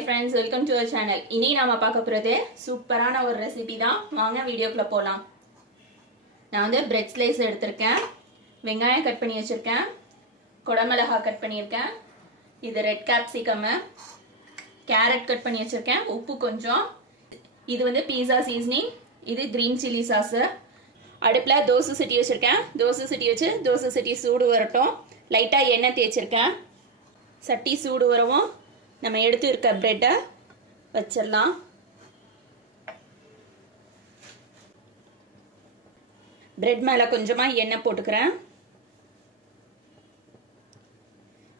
Hi friends, welcome to our channel. இனி நாம பார்க்க போறது சூப்பரான ஒரு ரெசிபி தான். வாங்க வீடியோக்குள்ள போலாம். நான் வந்து பிரெட் ஸ்லைஸ் எடுத்துர்க்கேன். வெங்காயம் கட் பண்ணி வச்சிருக்கேன். கொடமிளகாய் கட் பண்ணியிருக்கேன். இது ரெட் கேப்சிகம், கேரட் கட் பண்ணி வச்சிருக்கேன். உப்பு கொஞ்சம். இது வந்து பீஸா சீசனிங். இது கிரீன் சில்லி சாஸ். அடுப்புல தோசை சட்டி வச்சிருக்கேன். தோசை சட்டி வச்சு தோசை சட்டி சூடு வரட்டும். லைட்டா எண்ணெய் தேய்ச்சிருக்கேன். சட்டி சூடு வரவும் நம்ம எடுத்து இருக்க பிரெட்டை வச்சிடலாம். பிரெட் மேலே கொஞ்சமாக எண்ணெய் போட்டுக்கிறேன்.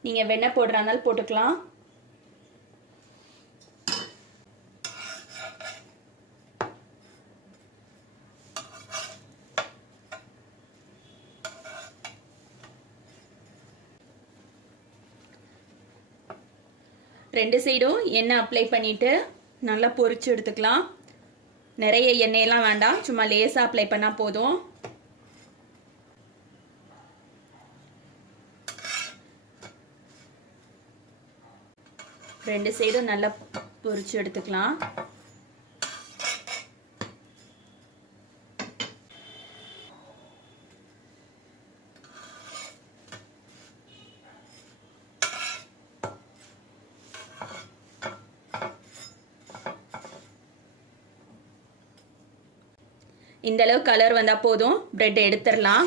நீங்கள் வெண்ணெய் போடுறதுனால போட்டுக்கலாம். ரெண்டு சைடும் எண்ணெய் அப்ளை பண்ணிட்டு நல்லா பொரிச்சு எடுத்துக்கலாம். நிறைய எண்ணெயெல்லாம் வேண்டாம், சும்மா லேசாக அப்ளை பண்ணால் போதும். ரெண்டு சைடும் நல்லா பொரிச்சு எடுத்துக்கலாம். இந்த அளவு கலர் வந்தா போதும், பிரெட் எடுத்துடலாம்.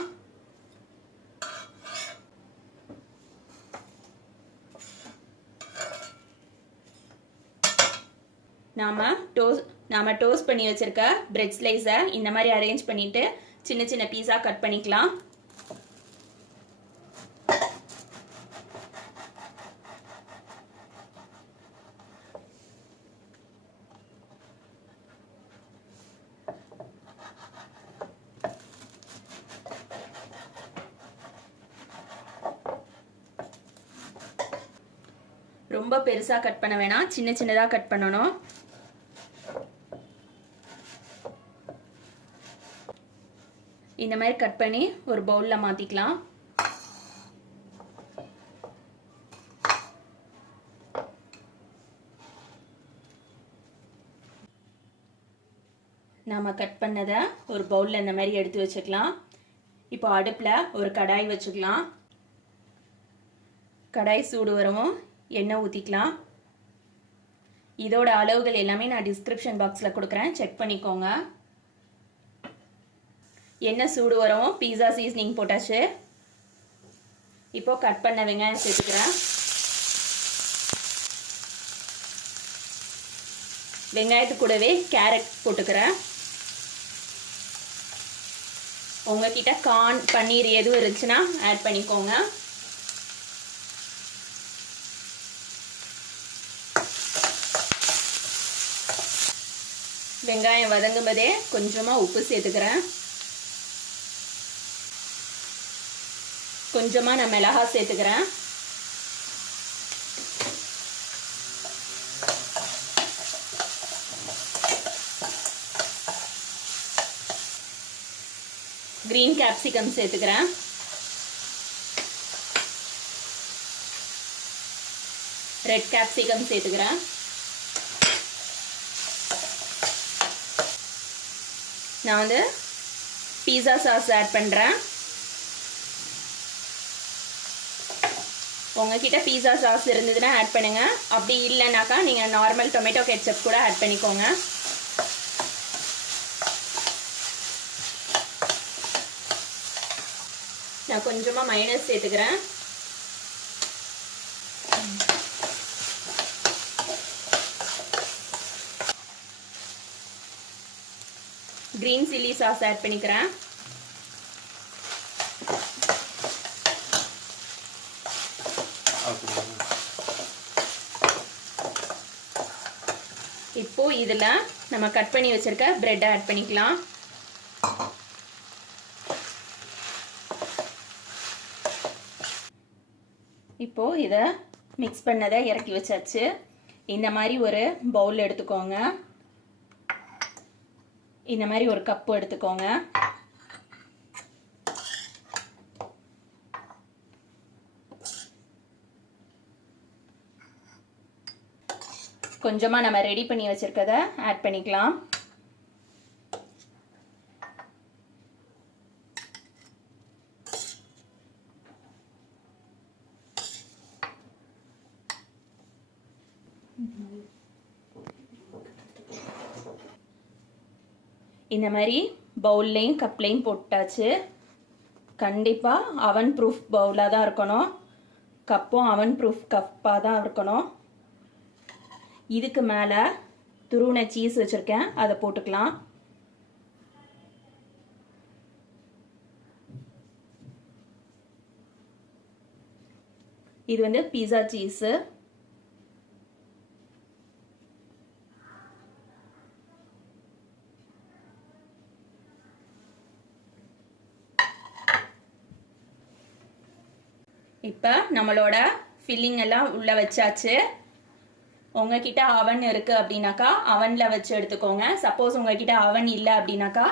நாம டோஸ்ட் பண்ணி வச்சிருக்க பிரெட் ஸ்லைஸை இந்த மாதிரி அரேஞ்ச் பண்ணிட்டு சின்ன சின்ன பீஸா கட் பண்ணிக்கலாம். ரொம்ப பெருசா கட் பண்ண வேணாம், சின்ன சின்னதா கட் பண்ணணும். இந்த மாதிரி கட் பண்ணி ஒரு பவுல்ல மாத்திக்கலாம். நாம கட் பண்ணதை ஒரு பவுல்ல இந்த மாதிரி எடுத்து வச்சுக்கலாம். இப்போ அடுப்புல ஒரு கடாய் வச்சுக்கலாம். கடாய் சூடு வரவும் எண்ணெய் ஊற்றிக்கலாம். இதோட அளவுகள் எல்லாமே நான் டிஸ்கிரிப்ஷன் பாக்ஸில் கொடுக்குறேன், செக் பண்ணிக்கோங்க. எண்ணெய் சூடு வரவும் பீஸா சீசனிங் போட்டாச்சு. இப்போ கட் பண்ண வெங்காயம் சேர்த்துக்கிறேன். வெங்காயத்து கூடவே கேரட் போட்டுக்கிறேன். உங்ககிட்ட கார்ன் பன்னீர் எதுவும் இருந்துச்சுன்னா ஆட் பண்ணிக்கோங்க. வெங்காயம் வதங்கும் போதே கொஞ்சமா உப்பு சேர்த்துக்கிறேன். கொஞ்சமா நான் மிளகாய் சேர்த்துக்கிறேன். கிரீன் கேப்சிகம் சேர்த்துக்கிறேன். ரெட் கேப்சிகம் சேர்த்துக்கிறேன். நான் வந்து பீஸா சாஸ் ஆட் பண்ணுறேன். உங்ககிட்ட பீஸா சாஸ் இருந்ததுன்னா ஆட் பண்ணுங்க. அப்படி இல்லைனாக்கா நீங்கள் நார்மல் டொமேட்டோ கெட்சப் கூட ஆட் பண்ணிக்கோங்க. நான் கொஞ்சமாக மைனஸ் சேர்த்துக்கிறேன். கிரீன் சில்லி சாஸ் ஆட் பண்ணிக்கிறேன். இப்போ இதுல நம்ம கட் பண்ணி வச்சிருக்க பிரெட் ஆட் பண்ணிக்கலாம். இப்போ இத மிக்ஸ் பண்ணதை இறக்கி வச்சாச்சு. இந்த மாதிரி ஒரு பவுல் எடுத்துக்கோங்க. இந்த மாதிரி ஒரு கப் எடுத்துக்கோங்க. கொஞ்சமா நம்ம ரெடி பண்ணி வச்சிருக்கத ஆட் பண்ணிக்கலாம். இந்த மாதிரி பவுல்லையும் கப்லையும் போட்டாச்சு. கண்டிப்பா அவன் ப்ரூஃப் பவுலாக தான் இருக்கணும். கப்பும் அவன் ப்ரூஃப் கப்பாக தான் இருக்கணும். இதுக்கு மேலே துருவின சீஸ் வச்சுருக்கேன், அதை போட்டுக்கலாம். இது வந்து பீஸா சீஸு. இப்போ நம்மளோட ஃபில்லிங் எல்லாம் உள்ள வச்சாச்சு. உங்ககிட்ட அவன் இருக்கு அப்படின்னாக்கா அவன்ல வச்சு எடுத்துக்கோங்க. சப்போஸ் உங்ககிட்ட அவன் இல்லை அப்படின்னாக்கா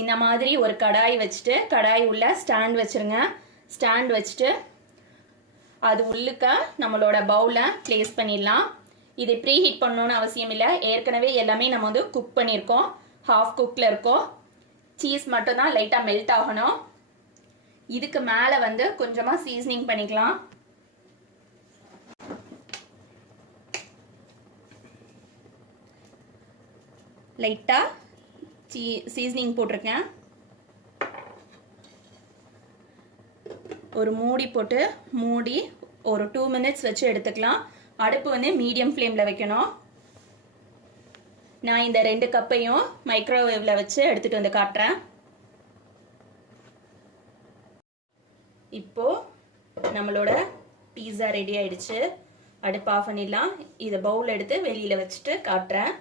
இந்த மாதிரி ஒரு கடாய் வச்சுட்டு கடாய் உள்ள ஸ்டாண்ட் வச்சிருங்க. ஸ்டாண்ட் வச்சுட்டு அது உள்ளுக்க நம்மளோட பவுலை பிளேஸ் பண்ணிடலாம். இது ப்ரீ ஹீட் பண்ணணும்னு அவசியம் இல்லை. ஏற்கனவே எல்லாமே நம்ம வந்து குக் பண்ணியிருக்கோம், ஹாஃப் குக்கில் இருக்கோம். சீஸ் மட்டும் தான் லைட்டாக மெல்ட் ஆகணும். இதுக்கு மேலே வந்து கொஞ்சமாக சீசனிங் பண்ணிக்கலாம். லைட்டாக சீசனிங் போட்டிருக்கேன். ஒரு மூடி போட்டு மூடி ஒரு 2 minutes வச்சு எடுத்துக்கலாம். அடுப்பு வந்து மீடியம் ஃப்ளேமில் வைக்கணும். நான் இந்த 2 கப்பையும் மைக்ரோவேவில் வச்சு எடுத்துகிட்டு வந்து காட்டுறேன். இப்போ நம்மளோட பீஸா ரெடி ஆயிடுச்சு. அடுப்பு ஆஃப் பண்ணிடலாம். இதை பவுல் எடுத்து வெளியில் வச்சுட்டு காட்டுறேன்.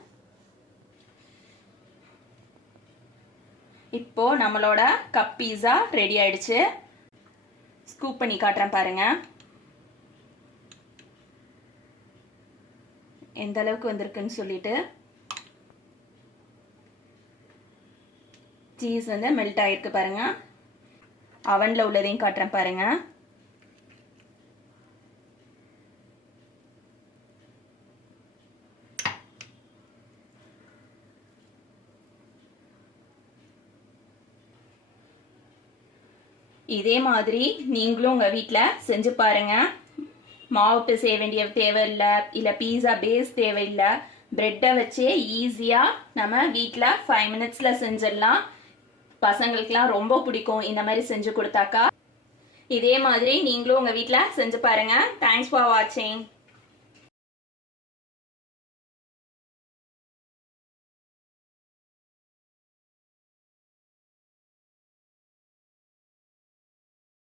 இப்போ நம்மளோட கப் பீஸா ரெடி ஆயிடுச்சு. ஸ்கூப் பண்ணி காட்டுறேன் பாருங்க எந்த அளவுக்கு வந்திருக்குன்னு சொல்லிட்டு. சீஸ் வந்து மெல்ட் ஆயிருக்கு பாருங்க. அவன்ல உள்ளதையும் காட்டுறேன் பாருங்க. இதே மாதிரி நீங்களும் உங்க வீட்டில் செஞ்சு பாருங்க. மாவு செய்ய வேண்டிய தேவையில்லை, இல்லை பீஸா பேஸ் தேவையில்லை. பிரெட்டை வச்சே ஈஸியாக நம்ம வீட்டில் 5 minutesல செஞ்சிடலாம். பசங்களுக்குலாம் ரொம்ப பிடிக்கும் இந்த மாதிரி செஞ்சு கொடுத்தாக்கா. இதே மாதிரி நீங்களும் உங்க வீட்டில் செஞ்சு பாருங்க. தேங்க்ஸ் ஃபார் வாட்சிங்.